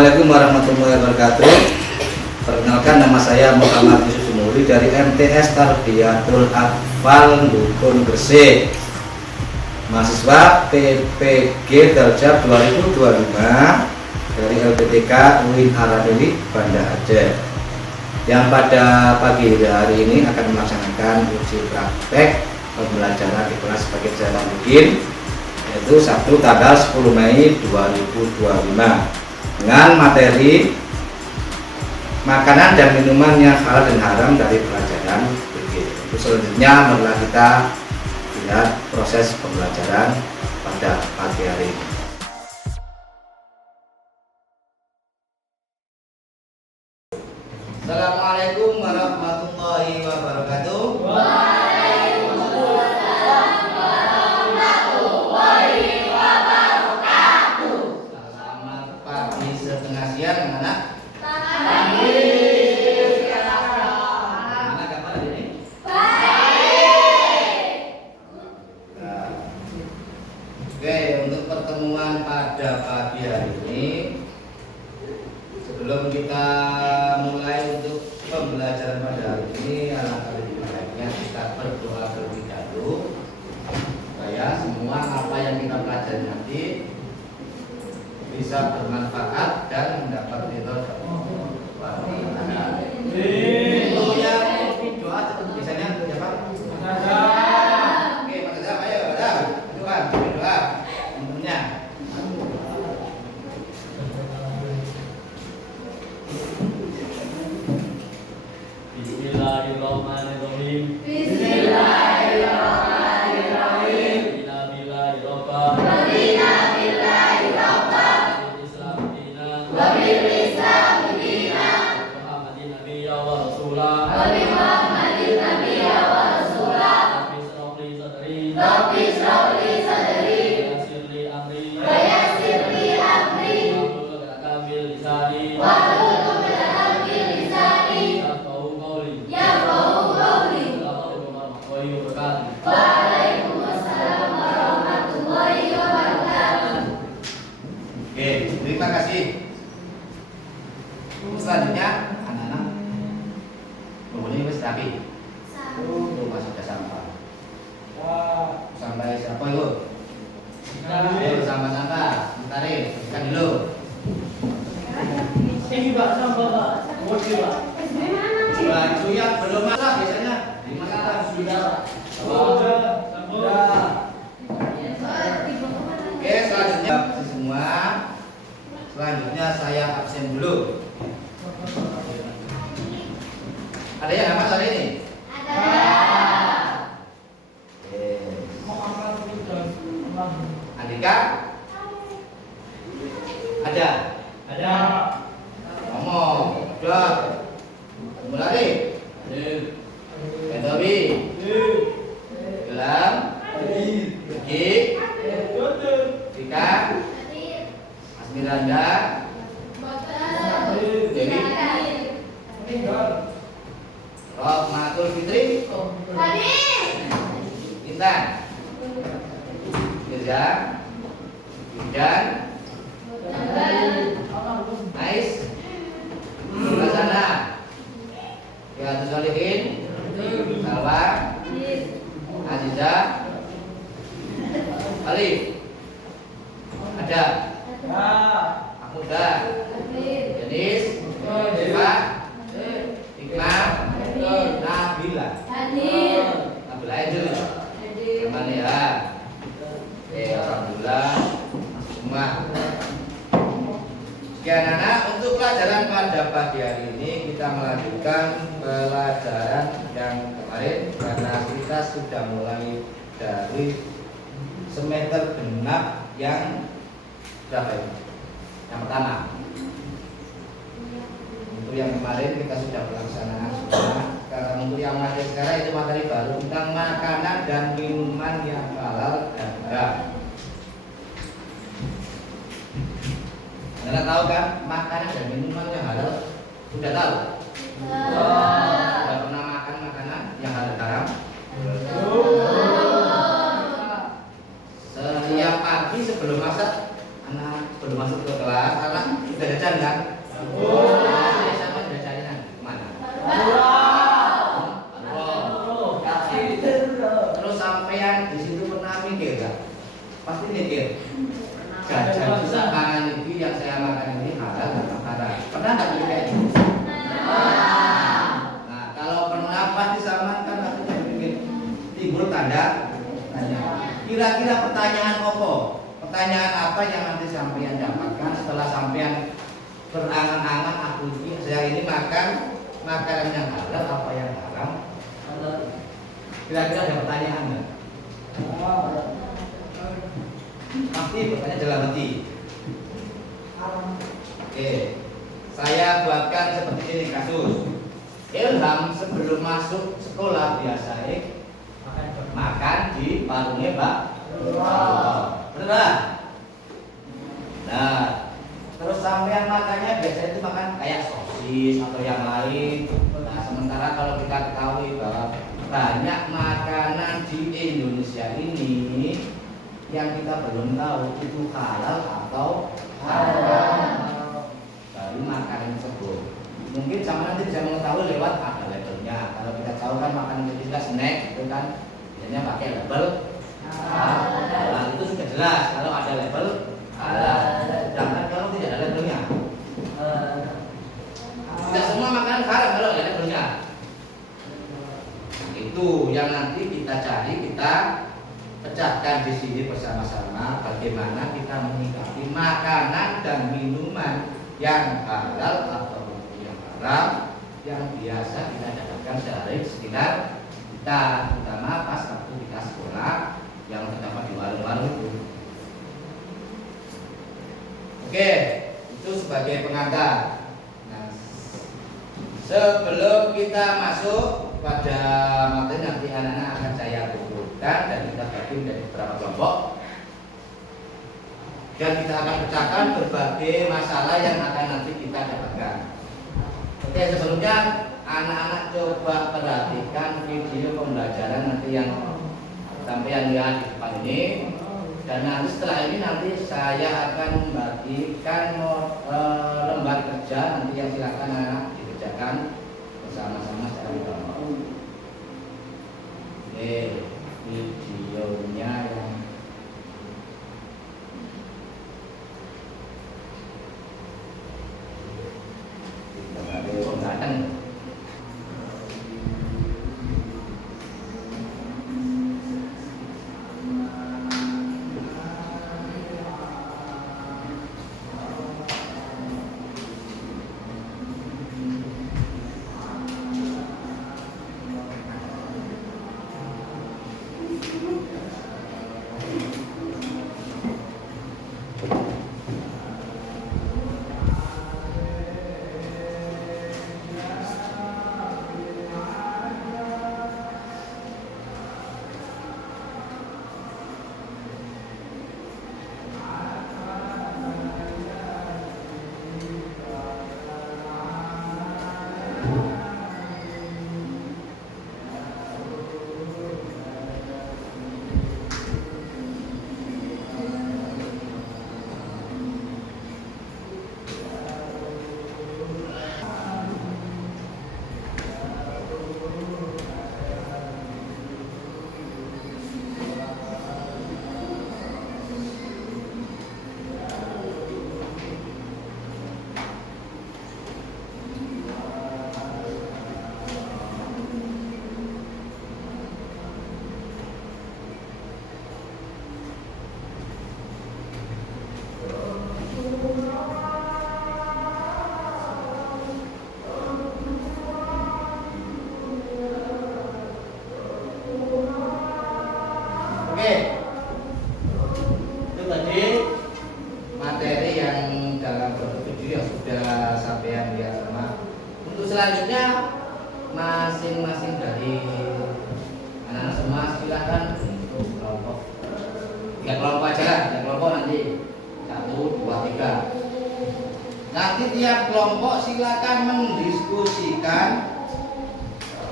Assalamualaikum warahmatullahi wabarakatuh. Perkenalkan, nama saya Muhammad Yusuf Sumuri dari MTS Tarbiyatul Atfal Dukun Gresik, mahasiswa PPG Darjah 2025 dari LPTK UIN Aradeli, Banda Aceh, yang pada pagi hari ini akan melaksanakan uji praktek pembelajaran di kelas sebagai peserta bikin, yaitu Sabtu tanggal 10 Mei 2025 dengan materi makanan dan minuman yang halal dan haram dari pelajaran bikin. Selanjutnya marilah kita lihat proses pembelajaran pada pagi hari ini. Assalamualaikum warahmatullahi wabarakatuh. Waalaikumsalam warahmatullahi wabarakatuh. Selamat pagi setengah siang, anak-anak. Pagi. Anak kabar hari ini? Baik. Nah, oke, untuk pertemuan pada pagi hari ini, sebelum kita mulai untuk pembelajaran pada hari ini, alangkah lebih baiknya kita berdoa terlebih dahulu supaya semua apa yang kita pelajari nanti bisa bermanfaat dan mendapat ridho dari Allah. Untuk yang doa biasanya siapa? Oke, Mas Azam, ayo, Azam, doa, tentunya. Bismillahirrahmanirrahim. Bismillahirrahmanirrahim. Inna billahi robba. Rabbina billahi rabba. Islam dina. Wa bil Islam dina. Muhammadin nabiyya wa rasulah. Wa bi Muhammadin nabiyya wa rasulah. Rabbi shrah li sadri. Rabbi shrah li sadri. Yassir li amri. Wa yassir li amri. Wahlul 'uqdatam min lisani. Wahlul 'uqdatam min lisani. Yafqahu qawli. Yafqahu qawli. Assalamualaikum warahmatullahi wabarakatuh. Waalaikumsalam warahmatullahi wabarakatuh. Oke, terima kasih. Selanjutnya, anak-anak, ini wis rapi. Rumah sudah sampai. Sampai siapa itu? Ayo sama-sama, tarik, kan dulu. Baju yang belum masak biasanya dimasakkan sudah. Oke, selanjutnya semua. Selanjutnya saya absen dulu. Ada yang nggak masuk hari ini? Andika? Ada? Ngomong. Udah. Mulai. Entobi. Gelam. Gigi. Tika. Asmiranda. Dewi. Rahmatul Fitri. Intan. Mirza. Dan Ais. Rasana. Riyadhus Shalihin. Salwa. Aziza. Ali. Ada. Ahmuda. Denis. Eva. Hikmah. Nabila. Nabila itu. Amalia. Alhamdulillah semua. Sekian anak, untuk pelajaran pada pagi hari ini kita melanjutkan pelajaran yang kemarin karena kita sudah mulai dari semester genap yang berapa ini? Yang pertama. Untuk yang kemarin kita sudah pelaksanaan semua. Karena untuk yang materi sekarang itu materi baru tentang makanan dan minuman yang halal dan haram. Anda tahu kan makanan dan minuman yang halal? Sudah tahu? Sudah pernah makan makanan yang halal dan haram? Setiap pagi sebelum masak anak belum masuk ke kelas, anak sudah jajan kan? Siapa sudah jajan? Kemana? Terus sampean di situ pernah mikir gak? Pasti mikir. Jajan makanan ini yang saya makan ini halal atau haram? Pernah nggak mikir kayak gitu? Nah, kalau pernah pasti sama kan akhirnya bikin timbul tanda tanya. Kira-kira pertanyaan apa? Pertanyaan apa yang nanti sampean dapatkan setelah sampean berangan-angan aku ini saya ini makan makanan yang halal apa yang haram? Kira-kira ada pertanyaan nggak? Pasti pertanyaan dalam hati. Oke, saya buatkan seperti ini kasus. Ilham sebelum masuk sekolah biasanya makan di warungnya Pak. Benar. Nah, terus sampean makannya biasanya itu makan kayak sosis atau yang lain. Nah, sementara kalau kita ketahui bahwa banyak makanan di Indonesia ini yang kita belum tahu itu halal atau haram. Baru makanan tersebut. Mungkin sama nanti bisa mengetahui lewat ada labelnya. Kalau kita tahu kan makanan itu juga snack, itu kan biasanya pakai label halal. Itu sudah jelas kalau ada label halal. Sedangkan kalau tidak ada labelnya, tidak semua makanan haram kalau ada labelnya. Itu yang nanti kita cari, kita pecahkan di sini bersama-sama bagaimana kita menyikapi makanan dan minuman yang halal atau yang haram yang biasa kita dapatkan sehari sekitar kita, terutama pas waktu kita sekolah yang terdapat di warung-warung itu. Oke, itu sebagai pengantar. Nah, sebelum kita masuk pada materi nanti anak-anak akan saya kumpulkan dan kita bagi menjadi beberapa kelompok dan kita akan pecahkan berbagai masalah yang akan nanti kita dapatkan. Oke, sebelumnya anak-anak coba perhatikan video pembelajaran nanti yang sampai lihat di depan ini, dan nanti setelah ini nanti saya akan membagikan lembar kerja nanti yang silakan anak dikerjakan bersama-sama secara berkelompok. Ini videonya yang kita bagi pembelajaran. Oke, itu tadi materi yang dalam bentuk video yang sudah sampean lihat sama. Untuk selanjutnya masing-masing dari anak-anak semua silakan untuk kelompok 3 kelompok aja lah, 3 kelompok nanti 1, 2, 3. Nanti tiap kelompok silakan mendiskusikan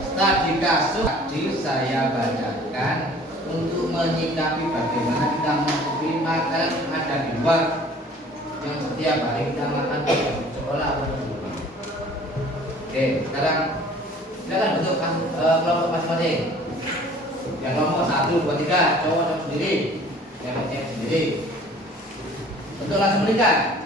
studi kasus tadi saya bacakan untuk menyikapi bagaimana kita mengikuti makanan yang ada di luar yang setiap hari kita makan di sekolah atau di rumah. Oke, sekarang silakan bentuk kelompok masing-masing. Yang kelompok 1, 2, 3 cowok sendiri, cewek sendiri. Bentuk langsung menikah.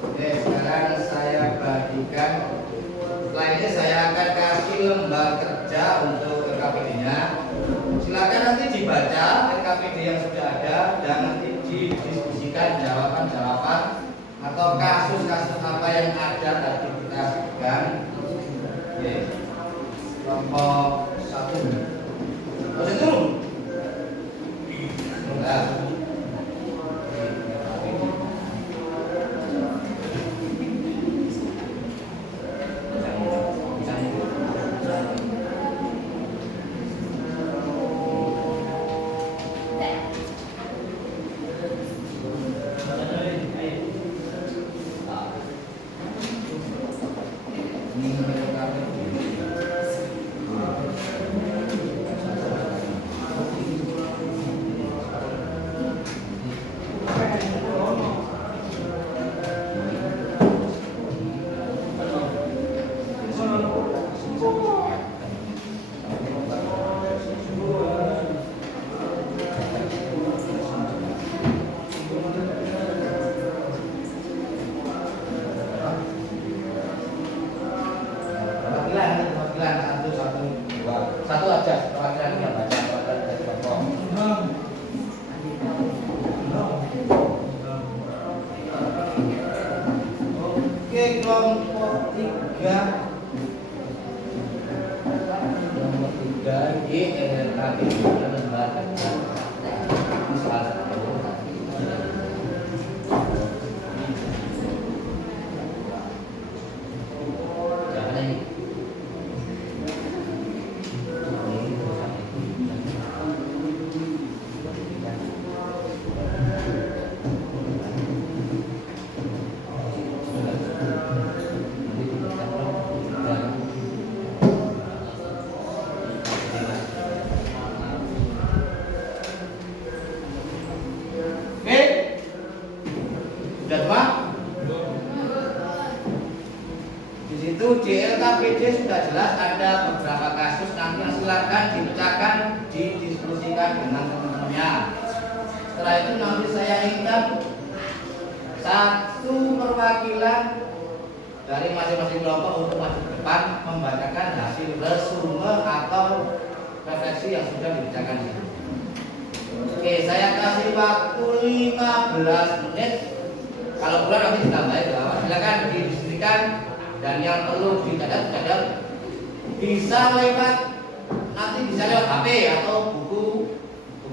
Oke, sekarang saya bagikan. Setelah ini saya akan kasih lembar kerja untuk LKPD-nya. Silakan nanti dibaca LKPD yang sudah ada dan nanti didiskusikan jawaban-jawaban atau kasus-kasus apa yang ada tadi kita sebutkan. Oke, kelompok 1. Terus turun. Nah. Satu aja, perwakilan yang baca perwakilan dari kelompok. Oke, kelompok 3. Kelompok 3 di LKPD lembar kerja. Ini salah satu. Di LKPD sudah jelas ada beberapa kasus, nanti silakan dipecahkan, didiskusikan dengan teman-temannya. Setelah itu nanti saya ingat satu perwakilan dari masing-masing kelompok untuk maju ke depan membacakan hasil resume atau refleksi yang sudah dibicarakan di sini. Oke, saya kasih waktu 15 menit. Kalau kurang nanti ditambahin ke bawah. Silakan didiskusikan. Dan yang perlu dicatat bisa lewat HP atau buku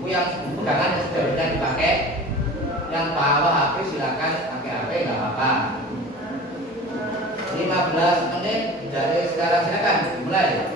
yang pegangan yang sudah bisa dipakai. Yang bawa HP silakan pakai HP, nggak apa-apa. 15 menit dari sekarang, silakan dimulai.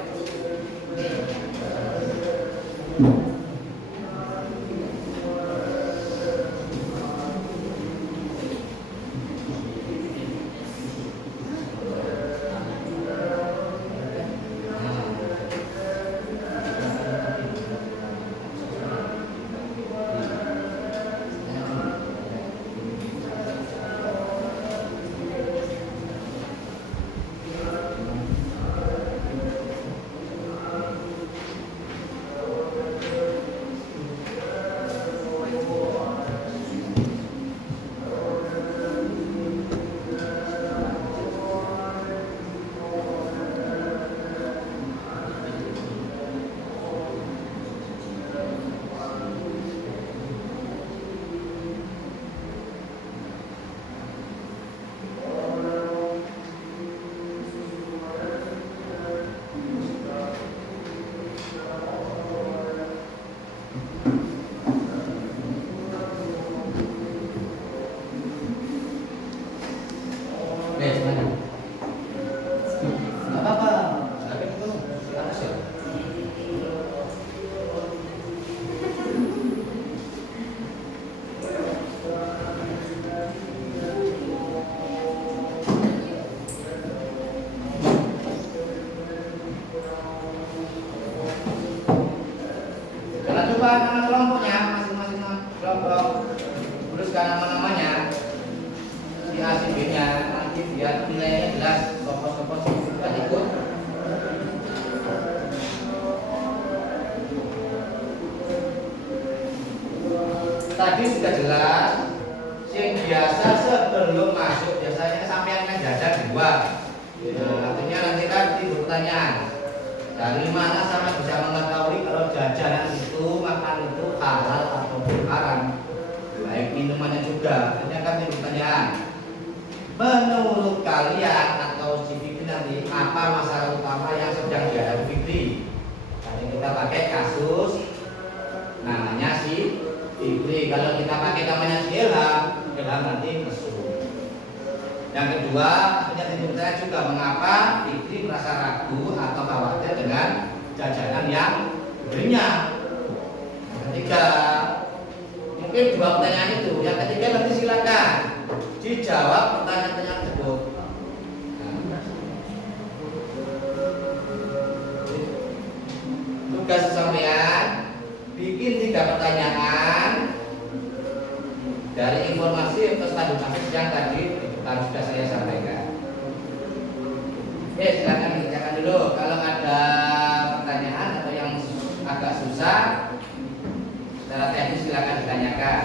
Sebenarnya. Nggak apa-apa. Tapi itu di atas ya. Kalau coba nama kelompoknya, masing-masing kelompok tuliskan nama-namanya, si A, si B nya, nanti biar nilainya jelas, sopo-sopo kan ikut. Tadi sudah jelas, yang biasa sebelum masuk biasanya sampai yang jajan di luar. Artinya nanti kan timbul pertanyaan. Dari mana sama bisa mengetahui kalau jajanan itu, makan itu halal atau haram? Baik minumannya juga. Artinya kan timbul pertanyaan. Menurut kalian atau si Fikri nanti apa masalah utama yang sedang dihadapi Fikri? Tadi kita pakai kasus namanya si Fikri. Kalau kita pakai namanya si Ilham nanti mesum. Yang kedua, artinya timbul pertanyaan juga mengapa Fikri merasa ragu atau khawatir dengan jajanan yang diberinya. Yang ketiga, mungkin dua pertanyaan itu. Yang ketiga nanti silakan dijawab pertanyaan-pertanyaan tersebut. Tugas sampean bikin 3 pertanyaan dari informasi atau status yang tadi sudah saya sampaikan. Oke, silakan dikerjakan dulu. Kalau ada pertanyaan atau yang agak susah secara teknis silakan ditanyakan.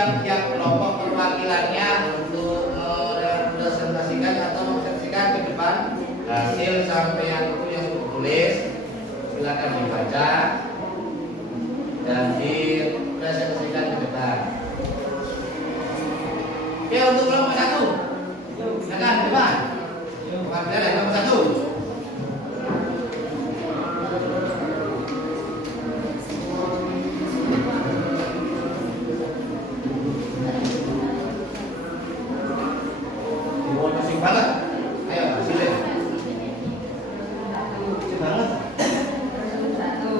tiap-tiap kelompok perwakilannya untuk merepresentasikan atau mempresentasikan ke depan hasil sampean itu yang sudah tulis, silakan dibaca dan dipresentasikan ke depan. Oke, untuk kelompok 1 silakan ke depan. Kelompok 1. Banget, ayo sini. Banget. Satu,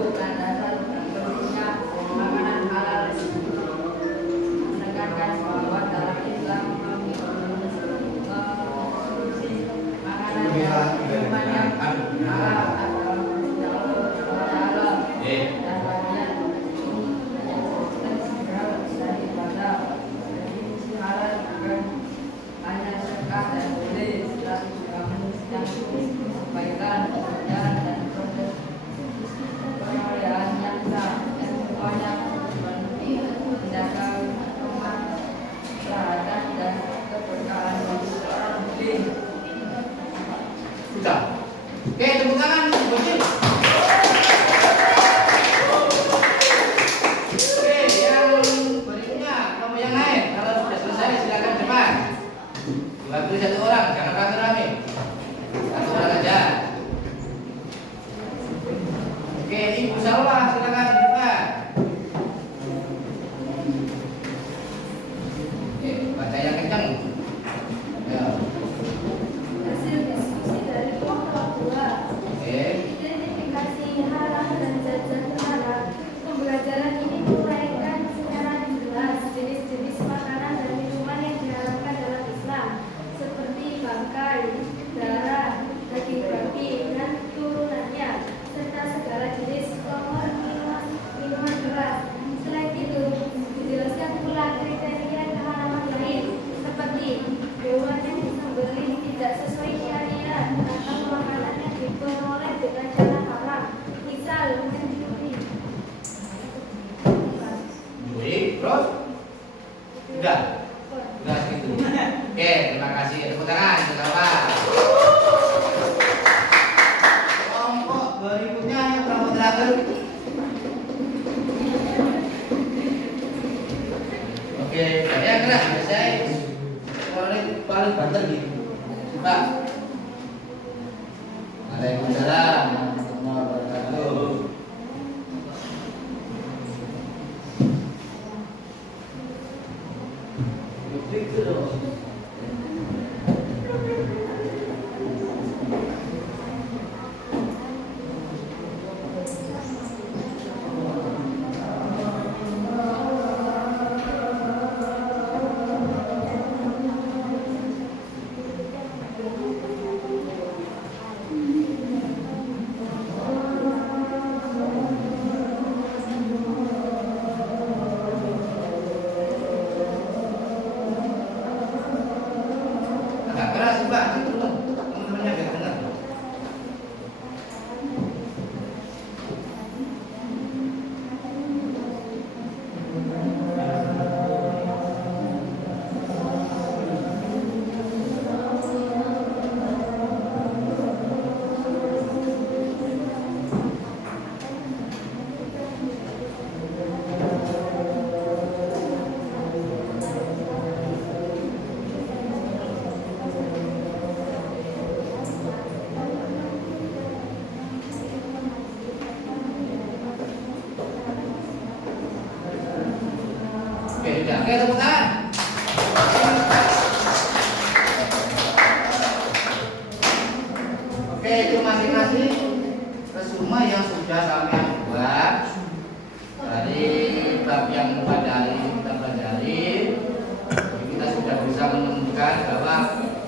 Oke, Ibu Salwa silakan dibuka. Oke, baca yang kencang. Ya. Hasil diskusi dari kelompok 2. Oke. Identifikasi haram dan jajan haram. Pembelajaran ini menguraikan secara jelas jenis-jenis makanan dan minuman yang diharamkan dalam Islam, seperti bangkai, darah, daging babi, dan turunannya, serta segala jenis minuman keras. Selain itu, dijelaskan pula kriteria keharaman lain, seperti hewan yang disembelih tidak sesuai syariat atau makanan yang diperoleh dengan cara haram, misal mencuri. Mencuri, terus? Sudah? Sudah segitu. Oke, terima kasih. Tepuk tangan, Ibu Salwa. Kelompok berikutnya yang kelompok terakhir. Oke, saya keras. Saya paling banter gitu. Pak. Waalaikumsalam warahmatullahi wabarakatuh. Gitu dong. Agak keras sih, Pak, gitu loh. Teman-temannya agak dengar. Oke, udah. Oke, tepuk tangan. Oke, itu masing-masing resume yang sudah sampai buat dari bab yang kita pelajari. Kita sudah bisa menemukan bahwa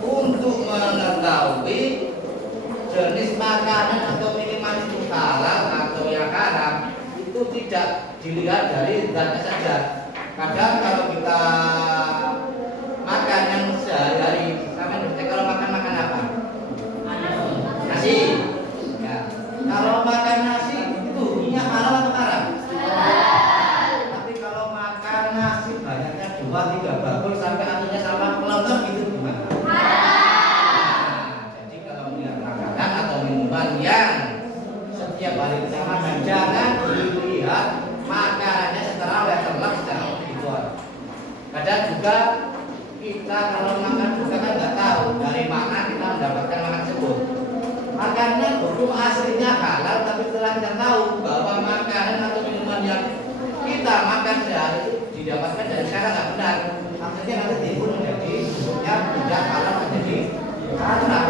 untuk mengetahui jenis makanan atau minuman itu halal atau yang haram itu tidak dilihat dari zatnya saja. Kadang kalau kita makan yang sehari-hari, sama Indonesia kalau makan apa? Nasi. Ya. Kalau makan nasi itu minyak halal atau haram? Halal. Tapi kalau makan nasi banyaknya 2-3 bakul sampai akhirnya sama pelontar gitu gimana? Halal. Nah, jadi kalau melihat makanan atau minuman yang setiap hari kita makan, jangan dilihat makanannya secara letterlock, secara individual. Kadang juga kita kalau makan juga kan nggak tahu dari mana kita mendapatkan makanan tersebut. Makannya hukum aslinya halal, tapi setelah kita tahu bahwa makanan atau minuman yang kita makan sehari itu didapatkan dari cara nggak benar, akhirnya nanti timbul menjadi hukumnya tidak halal menjadi haram.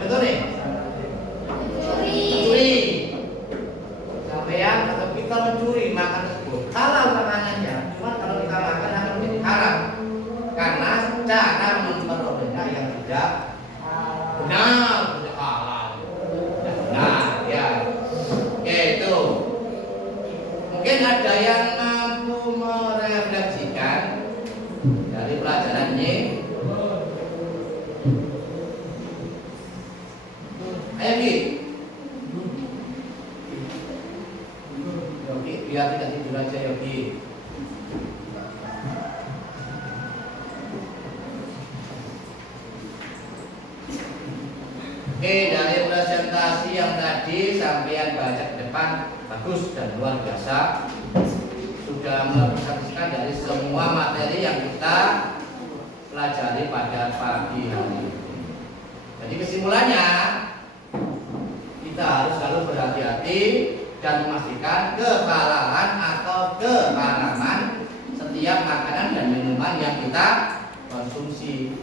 Contoh nih, mencuri. Sampean atau kita mencuri makan tersebut halal makanannya, cuma kalau kita makan akan menjadi haram karena cara memperolehnya yang tidak benar, tidak halal, tidak benar ya. Oke, itu mungkin ada yang mampu merefleksikan dari pelajaran ini. Ayo Bi. Yogi, biar tidak tidur aja Yogi. Oke, dari presentasi yang tadi sampean baca ke depan bagus dan luar biasa. Sudah mempresentasikan dari semua materi yang kita pelajari pada pagi hari ini. Jadi kesimpulannya, kita harus selalu berhati-hati dan memastikan kehalalan atau keharaman setiap makanan dan minuman yang kita konsumsi.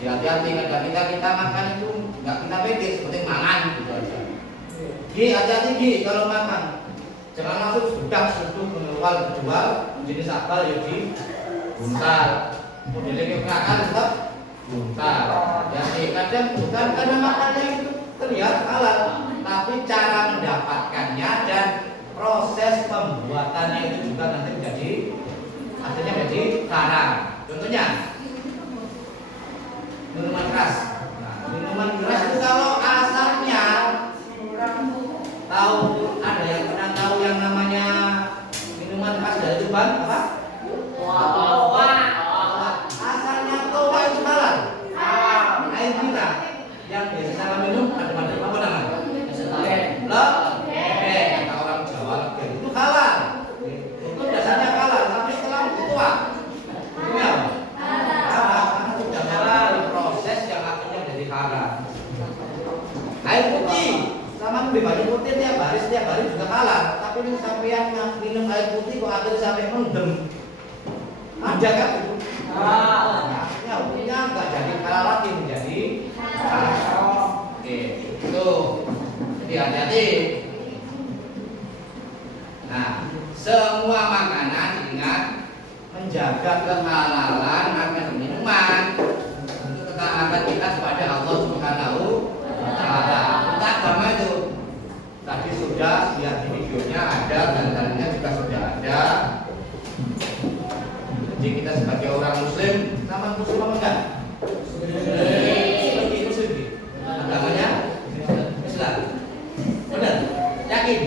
Jadi hati-hati kadang kita makan itu nggak kita pikir seperti mangan gitu aja. Hati-hati kalau makan. Jangan langsung sedang mengeluar jual jenis apa ya di buntal. Modelnya kayak makan tetap buntal. Jadi kadang bukan karena makannya itu terlihat halal, tapi cara mendapatkannya dan proses pembuatannya itu juga nanti akhirnya menjadi haram. Contohnya minuman keras. Nah, minuman keras itu kalau asalnya tahu, ada yang pernah tahu yang namanya minuman keras dari Tuban apa? Asalnya toa itu halal. Air mineral yang biasa sama minum ada apa namanya? Lebek, kata orang Jawa lebek itu halal. Itu dasarnya halal, tapi setelah itu tua. Itu ya? Karena sudah halal proses yang akhirnya jadi haram. Air putih sama bebas putih setiap hari juga halal, tapi ini sampai yang minum air putih kok akhirnya sampai mendem. Ada kan? Nah, hukumnya nggak jadi halal lagi, menjadi haram. Oke, itu. Jadi hati-hati. Nah, semua makanan ingat menjaga kehalalan makanan dan minuman untuk ketaatan kita kepada Allah Subhanahu wa Ta'ala. Kita agama itu tadi sudah lihat di videonya ada, dan juga sudah ada. Jadi kita sebagai orang Muslim, sama Muslim apa enggak? Muslim. Agamanya Islam. Benar? Yakin?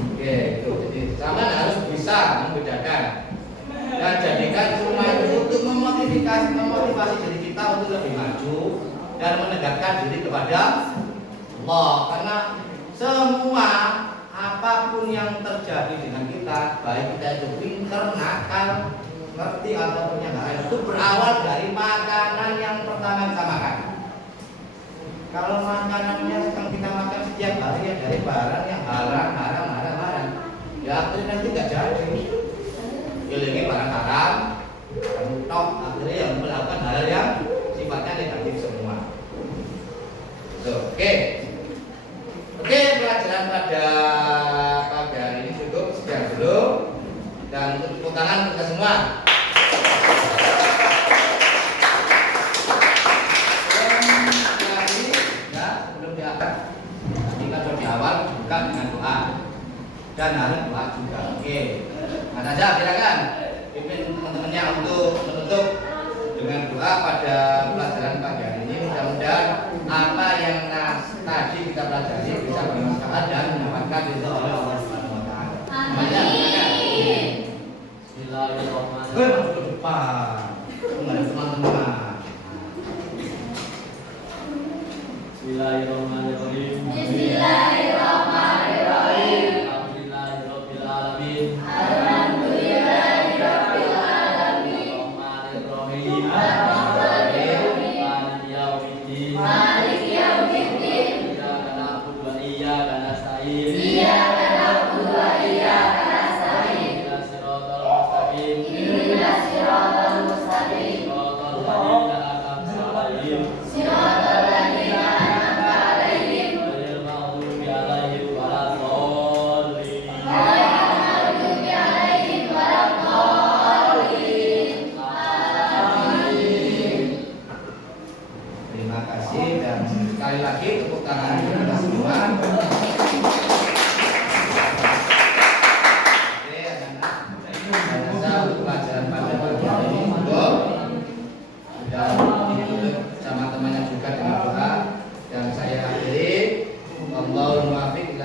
Oke, itu. Jadi sama harus bisa membedakan dan jadikan semua itu untuk memotivasi diri kita untuk lebih maju dan menegakkan diri kepada Allah. Karena semua apapun yang terjadi dengan kita, baik kita itu pinter, nakal, ngerti ataupun yang lain, itu berawal dari makanan yang pertama kita makan. Kalau makanannya yang kita makan setiap hari ya dari barang yang haram, ya akhirnya nanti nggak jadi. Ilingi barang haram, tok akhirnya yang melakukan hal yang sifatnya negatif semua. Oke, pelajaran pada pagi hari ini cukup sekian dulu, dan untuk tepuk tangan kita semua. Sebelum diangkat, kita di awal buka dengan doa dan harus doa juga. Oke, Mas Aja silakan pimpin teman-temannya untuk menutup dengan doa pada pelajaran pagi hari ini. Mudah-mudahan apa yang tadi kita pelajari bisa bermanfaat dan mendapatkan ridho oleh Allah Subhanahu wa Ta'ala. Amin. Bismillahirrahmanirrahim. Masuk ke depan. Menghadap teman-teman. Bismillahirrahmanirrahim. Bismillahirrahmanirrahim. Alhamdulillahirabbil alamin. Alhamdulillahirabbil alamin. Rahmanirrahim. Maliki yaumiddin. Maliki yaumiddin. Iyyaka na'budu wa iyyaka nasta'in. Iyyaka na'budu wa iyyaka nasta'in. Ihdinas siratal mustaqim. Ihdinas siratal mustaqim. Siratal ladzina an'amta 'alaihim. Siratal ladzina an'amta 'alaihim. Ghairil maghdubi 'alaihim waladdallin. Ghairil maghdubi 'alaihim waladdallin. Amin. Terima kasih, dan sekali lagi tepuk tangan kita semua. Oke, anak-anak, saya rasa untuk pelajaran pada pagi hari ini cukup. Sudah ditutup sama temannya juga dengan doa, dan saya akhiri. Allahumma fiqh